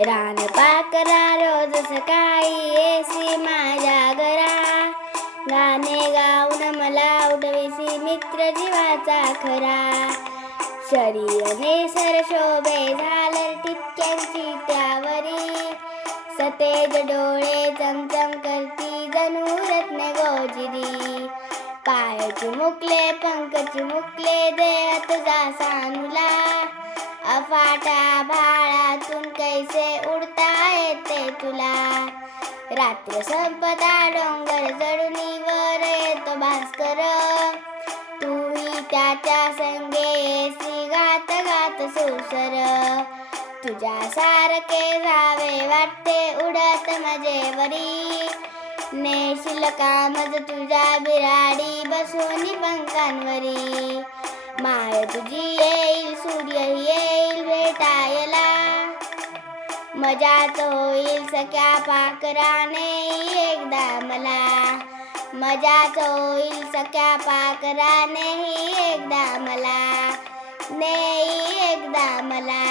रान पाकरा रोज सकाळी येसी माझ्या घरा, गाणे गाऊन मला उठविसी मित्र जीवाचा खरा. शरीर सर शोभे झालर ठिपक्यांची त्यावरी, सतेज डोळे चमचम करती जणू रत्न गोजिरी. पाय चिमुकले पंख चिमुकले देह तुझा सानुला, अफाटा भाळातून कैसे उडता येते तुला. रात्र संपता डोंगर चढुनी वर येतो भास्कर, तूही त्याच्या संगे येसी गात गात सुसर. तुझ्यासारखे जावे वाटते उडत मजेवरी, नेशील कामज तुझ्या बिराडी बसून पंखांवरी. माय तुझी येईल सूर्य येईल भेटायला, मजाच होईल सख्या पाखराने एकदा मला. मजाच होईल सख्या पाखराने एकदा मला, नेई एकदा मला.